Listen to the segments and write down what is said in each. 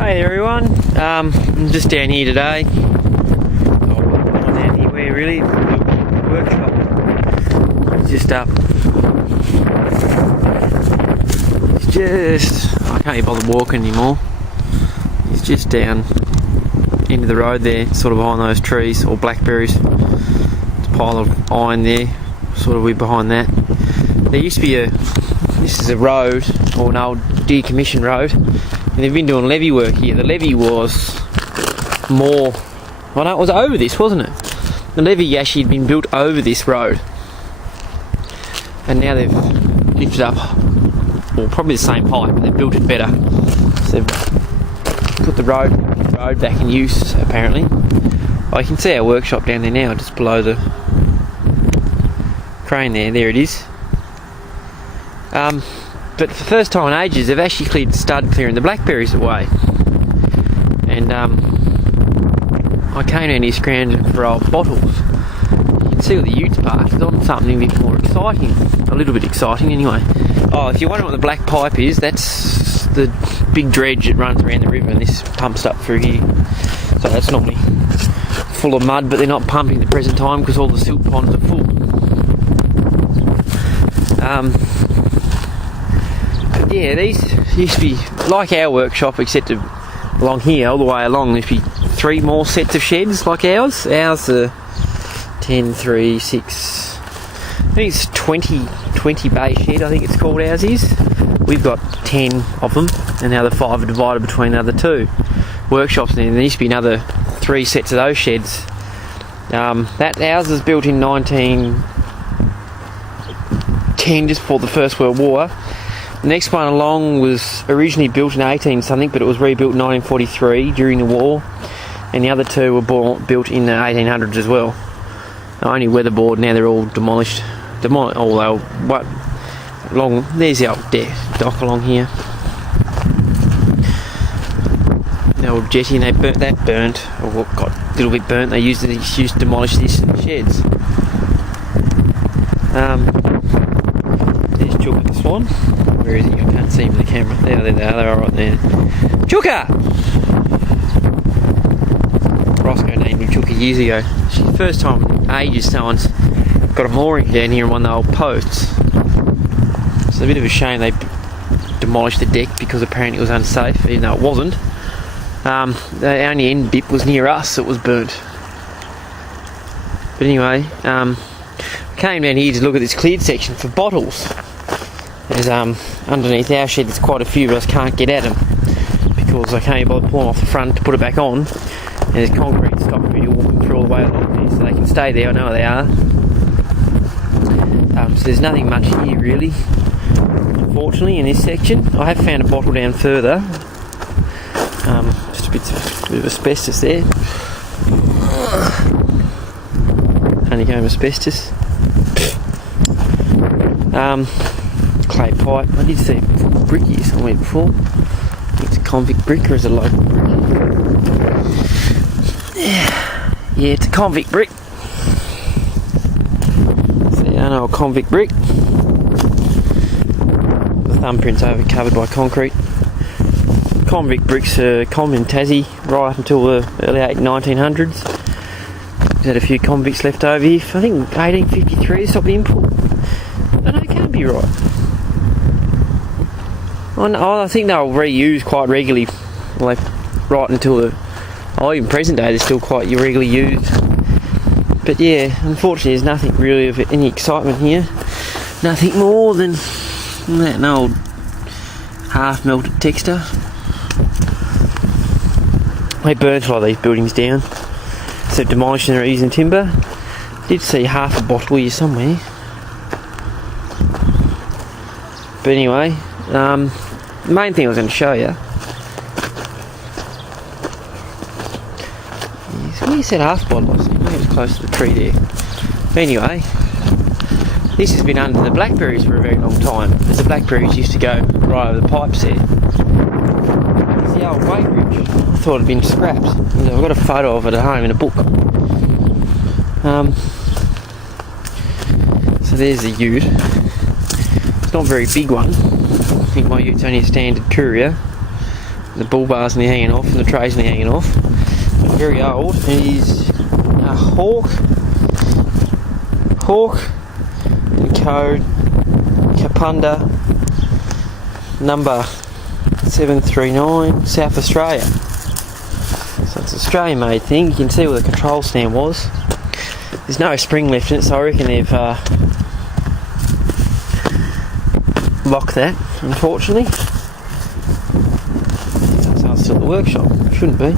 Hey there everyone, I'm just down here today. Not down here, where really? The workshop. It's just up. It's just, I can't be bothered walking anymore. It's just down into the road there, sort of behind those trees, or blackberries. There's a pile of iron there, sort of way behind that. There used to be this is a road, or an old decommissioned road. And they've been doing levee work here. The levee was more... Well, no, it was over this, wasn't it? The levee actually had been built over this road. And now they've lifted up, well, probably the same height, but they've built it better. So they've put the road back in use, apparently. Well, you can see our workshop down there now, just below the crane there. There it is. But for the first time in ages, they've actually started clearing the blackberries away. And I came down here scrounging for old bottles. You can see all the utes part. It's on something a bit more exciting. A little bit exciting anyway. Oh, if you're wondering what the black pipe is, that's the big dredge that runs around the river, and this pumps up through here. So that's normally full of mud, but they're not pumping at the present time because all the silt ponds are full. Yeah, these used to be like our workshop, except along here, all the way along, there used to be 3 more sets of sheds like ours. Ours are 10, 3, 6, I think it's 20 bay shed, I think it's called, ours is. We've got 10 of them, and the other 5 are divided between the other 2 workshops. And there used to be another 3 sets of those sheds. Ours was built in 1910, just before the First World War. The next one along was originally built in 18 something, but it was rebuilt in 1943 during the war, and the other 2 were built in the 1800s as well. Only weatherboard, now they're all demolished. There's the old dock along here. The old jetty, and that burnt, or got a little bit burnt. They used to demolish this in the sheds. There's Chuka the swan. Where is he? I can't see him in the camera. There they are. They're right there. Chuka! Roscoe named him Chuka years ago. It's the first time in ages someone's got a mooring down here on one of the old posts. It's a bit of a shame they demolished the deck because apparently it was unsafe, even though it wasn't. The only end bit was near us, it was burnt. But anyway, I came down here to look at this cleared section for bottles. There's underneath our shed there's quite a few, but I just can't get at them because I can't be bothered pulling off the front to put it back on, and there's concrete stopping me walking through all the way along there, so they can stay there. I know where they are. So there's nothing much here really, unfortunately, in this section. I have found a bottle down further, just a bit of asbestos there, honeycomb asbestos. Clay pipe. I did see a brick here somewhere before. I think it's a convict brick, or is it a local brick? Yeah, it's a convict brick. See, I know a convict brick. The thumbprint's covered by concrete. Convict bricks are common in Tassie right until the early 1900s. We've had a few convicts left over here. I think 1853 stopped the import. No, it can't be right. I think they'll reuse quite regularly, like right until even present day they're still quite regularly used. But yeah, unfortunately there's nothing really of any excitement here. Nothing more than that old half melted texture. They burnt a lot of these buildings down, so demolishing and using timber. Did see half a bottle here somewhere. But anyway, the main thing I was going to show you is, where you said half bottle, maybe it was close to the tree there. But anyway, this has been under the blackberries for a very long time, as the blackberries used to go right over the pipes there. It's the old weighbridge. I thought it had been scrapped. I've got a photo of it at home in a book. So there's the ute. It's not a very big one. I think my ute's only a standard Courier. The bull bars nearly hanging off and the trays nearly hanging off. It's very old. It is a Hawk and code Kapunda number 739, South Australia. So it's an Australian made thing. You can see where the control stand was. There's no spring left in it, so I reckon they've locked that, unfortunately. So it's still at the workshop. Shouldn't be.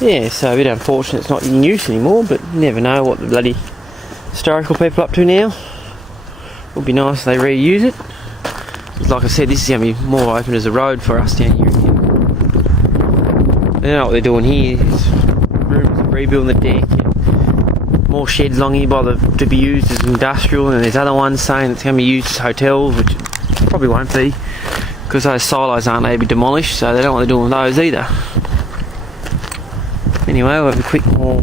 Yeah, so a bit unfortunate it's not in use anymore, but you never know what the bloody historical people are up to now. Would be nice if they reuse it. Like I said, this is going to be more open as a road for us down here. They know what they're doing here. It's rooms, rebuilding the deck, more sheds along here to be used as industrial, and there's other ones saying it's going to be used as hotels, which it probably won't be, because those silos aren't able to be demolished, so they don't want to do with those either. Anyway, we'll have a quick more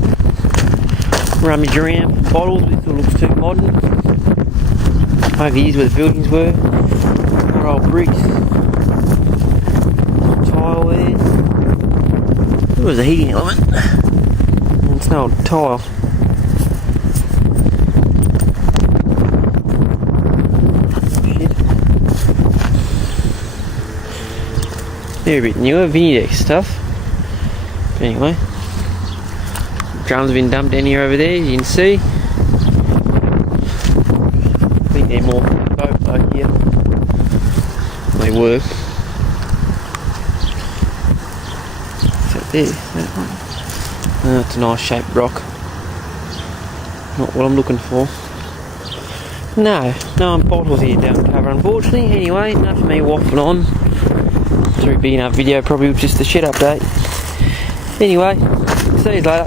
rummage around for bottles. This all looks too modern. Over here's where the buildings were. More old bricks. Tile there. There was a heating element. And it's an old tile. Shit. They're a bit newer, Vinedex stuff. But anyway. Drums have been dumped down here over there, as you can see. I think they're more boat like here. They were. What's that there? That one? Oh, it's a nice shaped rock. Not what I'm looking for. No bottles here down cover, unfortunately. Anyway, enough of me waffling on. Through a big enough video, probably with just the shed update. Anyway, see you later.